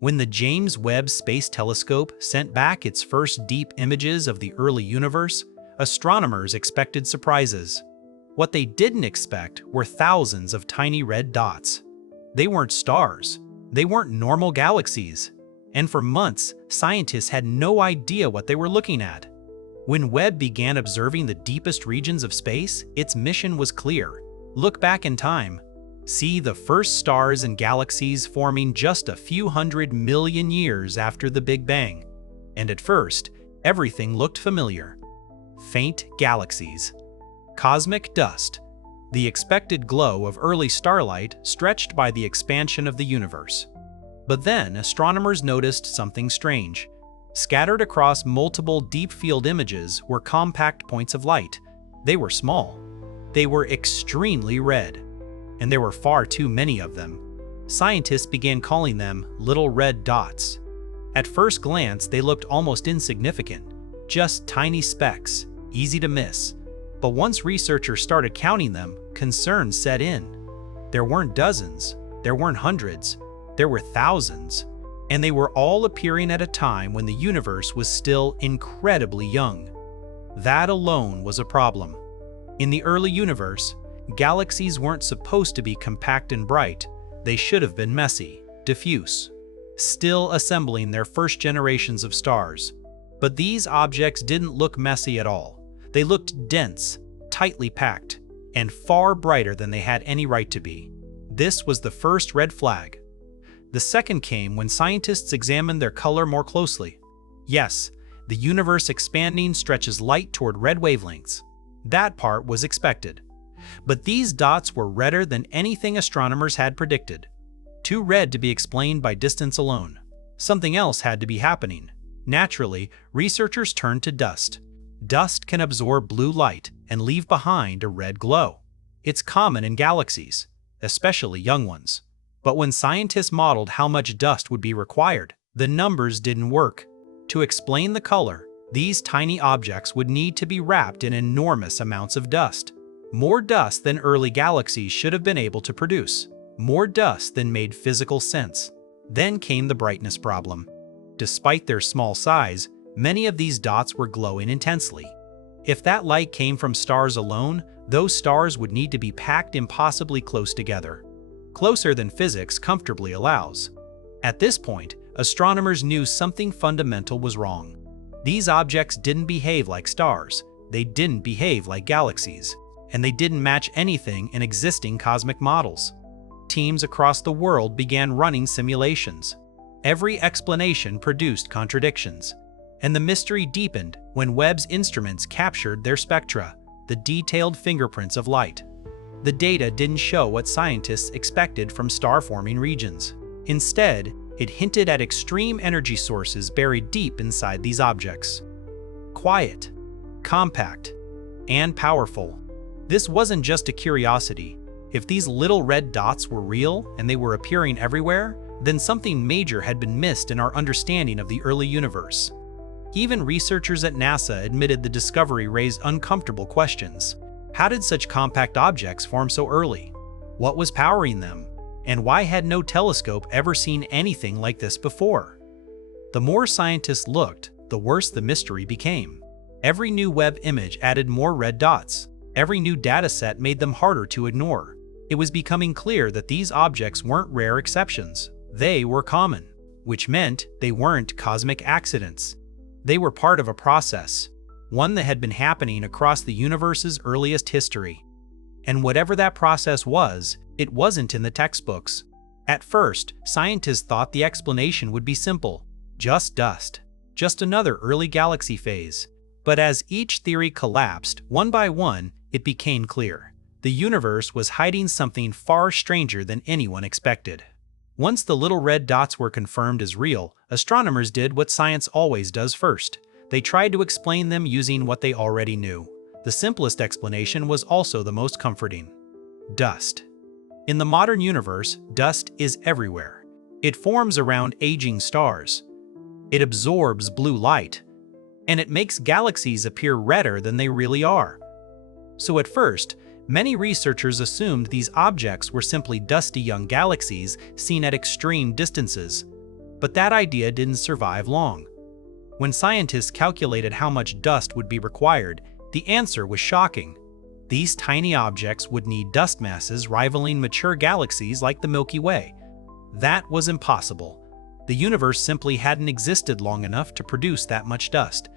When the James Webb Space Telescope sent back its first deep images of the early universe, astronomers expected surprises. What they didn't expect were thousands of tiny red dots. They weren't stars. They weren't normal galaxies. And for months, scientists had no idea what they were looking at. When Webb began observing the deepest regions of space, its mission was clear. Look back in time. See the first stars and galaxies forming just a few 100 million years after the Big Bang. And at first, everything looked familiar. Faint galaxies. Cosmic dust. The expected glow of early starlight stretched by the expansion of the universe. But then, astronomers noticed something strange. Scattered across multiple deep-field images were compact points of light. They were small. They were extremely red. And there were far too many of them. Scientists began calling them little red dots. At first glance, they looked almost insignificant, just tiny specks, easy to miss. But once researchers started counting them, concern set in. There weren't dozens, there weren't hundreds, there were thousands. And they were all appearing at a time when the universe was still incredibly young. That alone was a problem. In the early universe, galaxies weren't supposed to be compact and bright. They should have been messy, diffuse, still assembling their first generations of stars. But these objects didn't look messy at all. They looked dense, tightly packed, and far brighter than they had any right to be. This was the first red flag. The second came when scientists examined their color more closely. Yes, the universe expanding stretches light toward red wavelengths. That part was expected. But these dots were redder than anything astronomers had predicted. Too red to be explained by distance alone. Something else had to be happening. Naturally, researchers turned to dust. Dust can absorb blue light and leave behind a red glow. It's common in galaxies, especially young ones. But when scientists modeled how much dust would be required, the numbers didn't work. To explain the color, these tiny objects would need to be wrapped in enormous amounts of dust. More dust than early galaxies should have been able to produce. More dust than made physical sense. Then came the brightness problem. Despite their small size, many of these dots were glowing intensely. If that light came from stars alone, those stars would need to be packed impossibly close together. Closer than physics comfortably allows. At this point, astronomers knew something fundamental was wrong. These objects didn't behave like stars. They didn't behave like galaxies. And they didn't match anything in existing cosmic models. Teams across the world began running simulations. Every explanation produced contradictions. And the mystery deepened when Webb's instruments captured their spectra, the detailed fingerprints of light. The data didn't show what scientists expected from star-forming regions. Instead, it hinted at extreme energy sources buried deep inside these objects. Quiet, compact, and powerful. This wasn't just a curiosity. If these little red dots were real and they were appearing everywhere, then something major had been missed in our understanding of the early universe. Even researchers at NASA admitted the discovery raised uncomfortable questions. How did such compact objects form so early? What was powering them? And why had no telescope ever seen anything like this before? The more scientists looked, the worse the mystery became. Every new Webb image added more red dots. Every new dataset made them harder to ignore. It was becoming clear that these objects weren't rare exceptions. They were common, which meant they weren't cosmic accidents. They were part of a process, one that had been happening across the universe's earliest history. And whatever that process was, it wasn't in the textbooks. At first, scientists thought the explanation would be simple. Just dust. Just another early galaxy phase. But as each theory collapsed, one by one, it became clear. The universe was hiding something far stranger than anyone expected. Once the little red dots were confirmed as real, astronomers did what science always does first. They tried to explain them using what they already knew. The simplest explanation was also the most comforting. Dust. In the modern universe, dust is everywhere. It forms around aging stars. It absorbs blue light. And it makes galaxies appear redder than they really are. So at first, many researchers assumed these objects were simply dusty young galaxies seen at extreme distances. But that idea didn't survive long. When scientists calculated how much dust would be required, the answer was shocking. These tiny objects would need dust masses rivaling mature galaxies like the Milky Way. That was impossible. The universe simply hadn't existed long enough to produce that much dust.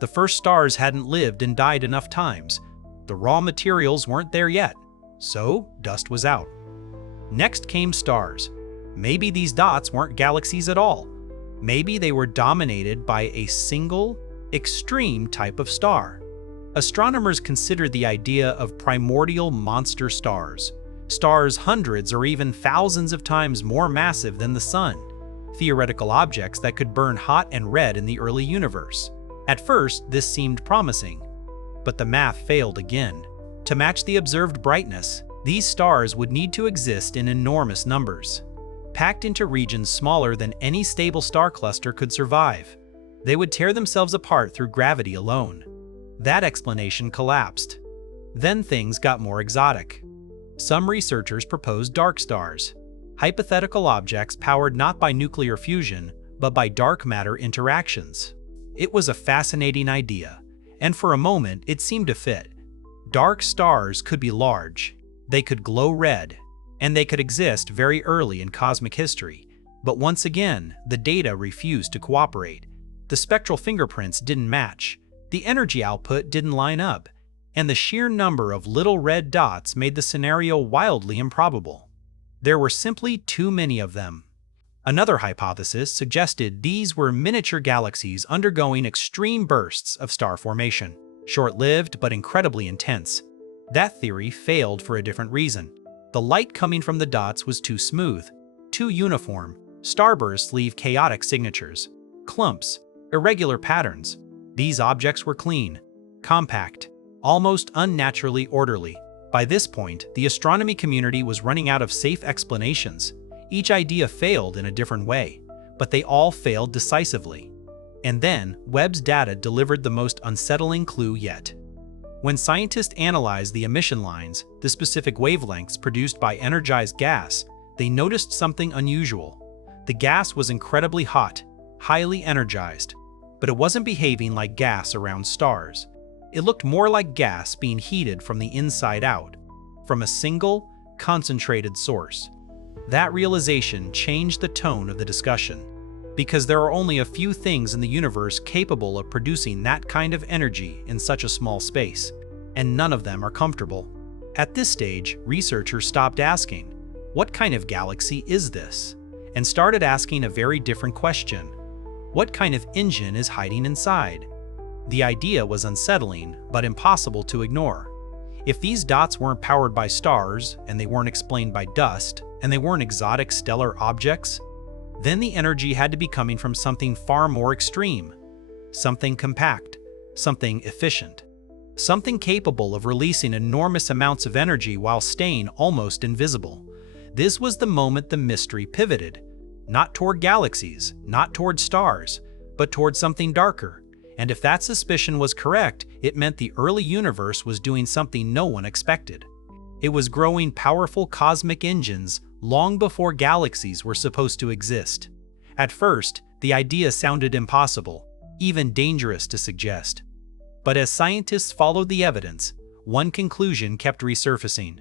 The first stars hadn't lived and died enough times. The raw materials weren't there yet, so dust was out. Next came stars. Maybe these dots weren't galaxies at all. Maybe they were dominated by a single, extreme type of star. Astronomers considered the idea of primordial monster stars, stars hundreds or even thousands of times more massive than the Sun, theoretical objects that could burn hot and red in the early universe. At first, this seemed promising, but the math failed again. To match the observed brightness, these stars would need to exist in enormous numbers, packed into regions smaller than any stable star cluster could survive. They would tear themselves apart through gravity alone. That explanation collapsed. Then things got more exotic. Some researchers proposed dark stars, hypothetical objects powered not by nuclear fusion, but by dark matter interactions. It was a fascinating idea, and for a moment it seemed to fit. Dark stars could be large, they could glow red, and they could exist very early in cosmic history. But once again, the data refused to cooperate. The spectral fingerprints didn't match, the energy output didn't line up, and the sheer number of little red dots made the scenario wildly improbable. There were simply too many of them. Another hypothesis suggested these were miniature galaxies undergoing extreme bursts of star formation, short-lived but incredibly intense. That theory failed for a different reason. The light coming from the dots was too smooth, too uniform. Starbursts leave chaotic signatures, clumps, irregular patterns. These objects were clean, compact, almost unnaturally orderly. By this point, the astronomy community was running out of safe explanations. Each idea failed in a different way, but they all failed decisively. And then, Webb's data delivered the most unsettling clue yet. When scientists analyzed the emission lines, the specific wavelengths produced by energized gas, they noticed something unusual. The gas was incredibly hot, highly energized, but it wasn't behaving like gas around stars. It looked more like gas being heated from the inside out, from a single, concentrated source. That realization changed the tone of the discussion, because there are only a few things in the universe capable of producing that kind of energy in such a small space, and none of them are comfortable. At this stage, researchers stopped asking, "What kind of galaxy is this?" and started asking a very different question. What kind of engine is hiding inside? The idea was unsettling, but impossible to ignore. If these dots weren't powered by stars, and they weren't explained by dust, and they weren't exotic stellar objects, then the energy had to be coming from something far more extreme. Something compact, something efficient, something capable of releasing enormous amounts of energy while staying almost invisible. This was the moment the mystery pivoted, not toward galaxies, not toward stars, but toward something darker. And if that suspicion was correct, it meant the early universe was doing something no one expected. It was growing powerful cosmic engines long before galaxies were supposed to exist. At first, the idea sounded impossible, even dangerous to suggest. But as scientists followed the evidence, one conclusion kept resurfacing.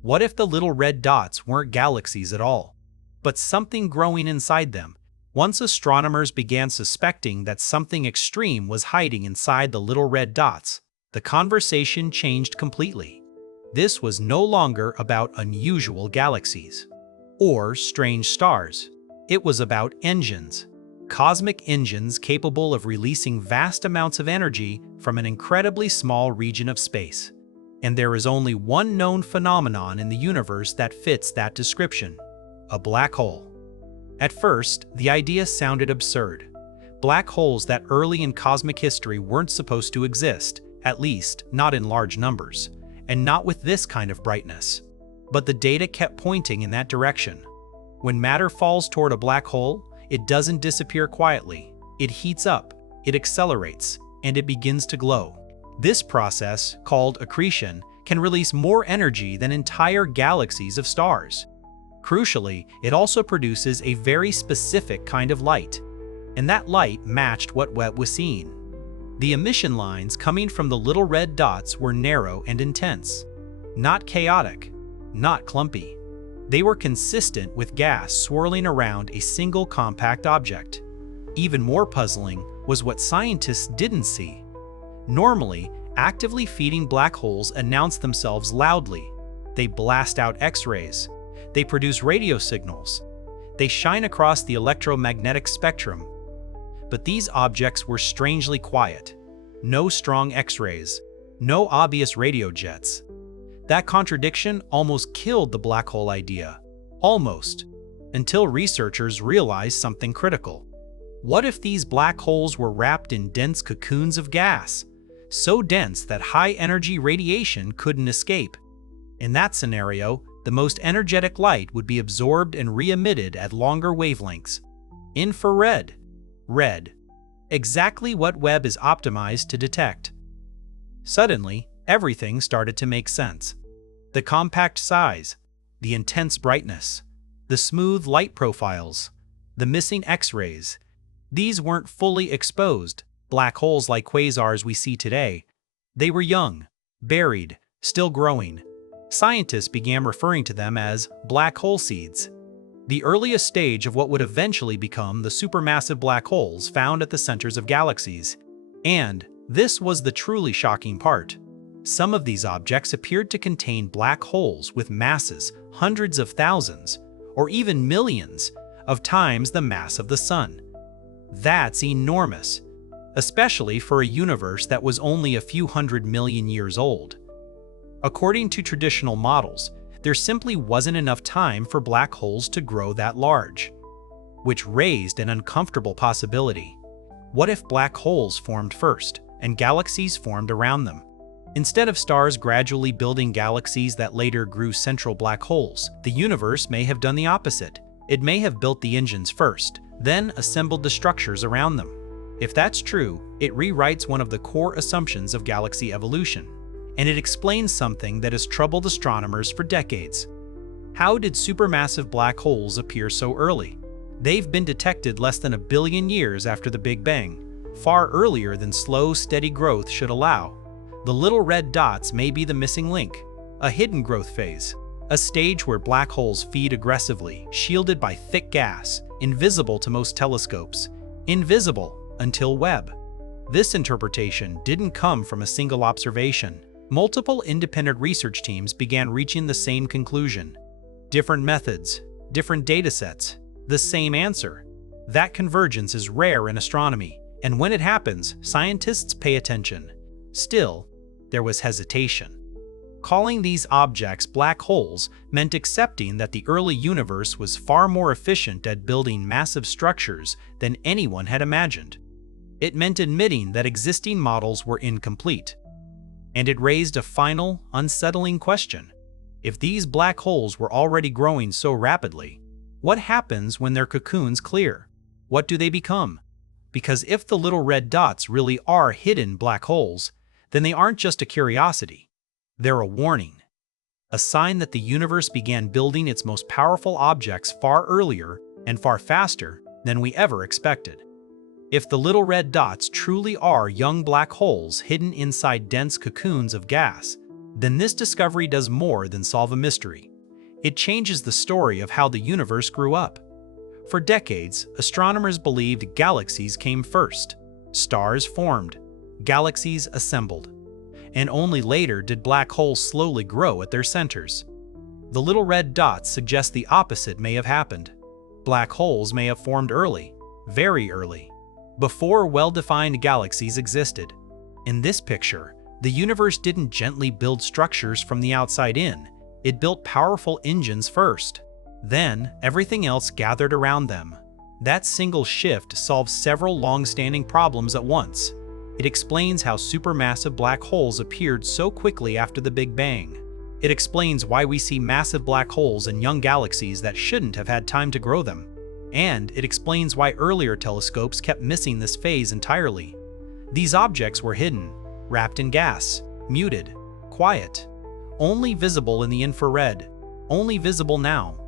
What if the little red dots weren't galaxies at all, but something growing inside them? Once astronomers began suspecting that something extreme was hiding inside the little red dots, the conversation changed completely. This was no longer about unusual galaxies or strange stars. It was about engines, cosmic engines capable of releasing vast amounts of energy from an incredibly small region of space. And there is only one known phenomenon in the universe that fits that description: a black hole. At first, the idea sounded absurd. Black holes that early in cosmic history weren't supposed to exist, at least not in large numbers, and not with this kind of brightness. But the data kept pointing in that direction. When matter falls toward a black hole, it doesn't disappear quietly. It heats up, it accelerates, and it begins to glow. This process, called accretion, can release more energy than entire galaxies of stars. Crucially, it also produces a very specific kind of light, and that light matched what Webb was seeing. The emission lines coming from the little red dots were narrow and intense, not chaotic, not clumpy. They were consistent with gas swirling around a single compact object. Even more puzzling was what scientists didn't see. Normally, actively feeding black holes announce themselves loudly. They blast out X-rays. They produce radio signals. They shine across the electromagnetic spectrum. But these objects were strangely quiet. No strong X-rays, no obvious radio jets. That contradiction almost killed the black hole idea. Almost. Until researchers realized something critical. What if these black holes were wrapped in dense cocoons of gas, so dense that high-energy radiation couldn't escape? In that scenario, the most energetic light would be absorbed and re-emitted at longer wavelengths. Infrared. Red. Exactly what Webb is optimized to detect. Suddenly, everything started to make sense. The compact size, the intense brightness, the smooth light profiles, the missing X-rays. These weren't fully exposed black holes like quasars we see today. They were young, buried, still growing. Scientists began referring to them as black hole seeds, the earliest stage of what would eventually become the supermassive black holes found at the centers of galaxies. And this was the truly shocking part. Some of these objects appeared to contain black holes with masses hundreds of thousands, or even millions, of times the mass of the Sun. That's enormous, especially for a universe that was only a few 100 million years old. According to traditional models, there simply wasn't enough time for black holes to grow that large, which raised an uncomfortable possibility. What if black holes formed first, and galaxies formed around them? Instead of stars gradually building galaxies that later grew central black holes, the universe may have done the opposite. It may have built the engines first, then assembled the structures around them. If that's true, it rewrites one of the core assumptions of galaxy evolution. And it explains something that has troubled astronomers for decades. How did supermassive black holes appear so early? They've been detected less than 1 billion years after the Big Bang, far earlier than slow, steady growth should allow. The little red dots may be the missing link, a hidden growth phase, a stage where black holes feed aggressively, shielded by thick gas, invisible to most telescopes, invisible until Webb. This interpretation didn't come from a single observation. Multiple independent research teams began reaching the same conclusion. Different methods, different datasets, the same answer. That convergence is rare in astronomy, and when it happens, scientists pay attention. Still, there was hesitation. Calling these objects black holes meant accepting that the early universe was far more efficient at building massive structures than anyone had imagined. It meant admitting that existing models were incomplete. And it raised a final, unsettling question. If these black holes were already growing so rapidly, what happens when their cocoons clear? What do they become? Because if the little red dots really are hidden black holes, then they aren't just a curiosity. They're a warning. A sign that the universe began building its most powerful objects far earlier and far faster than we ever expected. If the little red dots truly are young black holes hidden inside dense cocoons of gas, then this discovery does more than solve a mystery. It changes the story of how the universe grew up. For decades, astronomers believed galaxies came first. Stars formed, galaxies assembled, and only later did black holes slowly grow at their centers. The little red dots suggest the opposite may have happened. Black holes may have formed early, very early, before well-defined galaxies existed. In this picture, the universe didn't gently build structures from the outside in. It built powerful engines first. Then, everything else gathered around them. That single shift solves several long-standing problems at once. It explains how supermassive black holes appeared so quickly after the Big Bang. It explains why we see massive black holes in young galaxies that shouldn't have had time to grow them. And it explains why earlier telescopes kept missing this phase entirely. These objects were hidden, wrapped in gas, muted, quiet, only visible in the infrared, only visible now.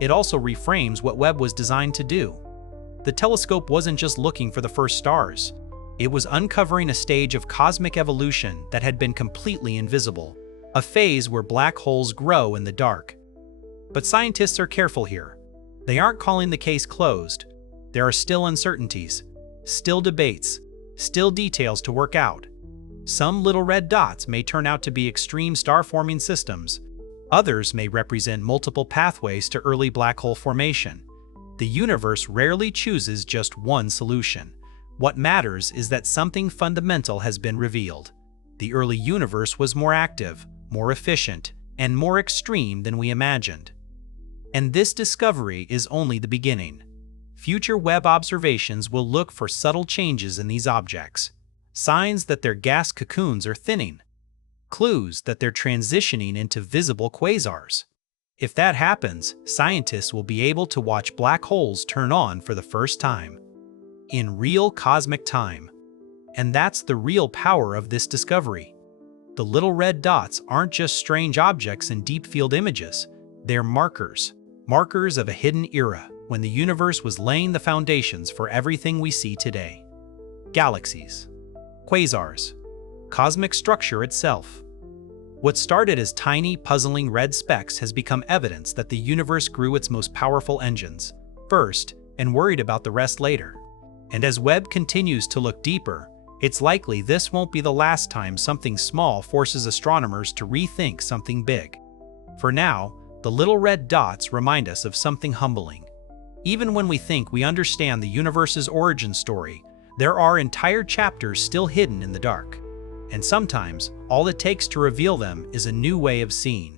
it also reframes what Webb was designed to do. The telescope wasn't just looking for the first stars. It was uncovering a stage of cosmic evolution that had been completely invisible, a phase where black holes grow in the dark. But scientists are careful here. They aren't calling the case closed. There are still uncertainties, still debates, still details to work out. Some little red dots may turn out to be extreme star-forming systems. Others may represent multiple pathways to early black hole formation. The universe rarely chooses just one solution. What matters is that something fundamental has been revealed. The early universe was more active, more efficient, and more extreme than we imagined. And this discovery is only the beginning. Future Webb observations will look for subtle changes in these objects, signs that their gas cocoons are thinning, clues that they're transitioning into visible quasars. If that happens, scientists will be able to watch black holes turn on for the first time, in real cosmic time. And that's the real power of this discovery. The little red dots aren't just strange objects in deep-field images. They're markers of a hidden era when the universe was laying the foundations for everything we see today. Galaxies, quasars, cosmic structure itself. What started as tiny, puzzling red specks has become evidence that the universe grew its most powerful engines first and worried about the rest later. And as Webb continues to look deeper, it's likely this won't be the last time something small forces astronomers to rethink something big. For now, the little red dots remind us of something humbling. Even when we think we understand the universe's origin story, there are entire chapters still hidden in the dark. And sometimes, all it takes to reveal them is a new way of seeing.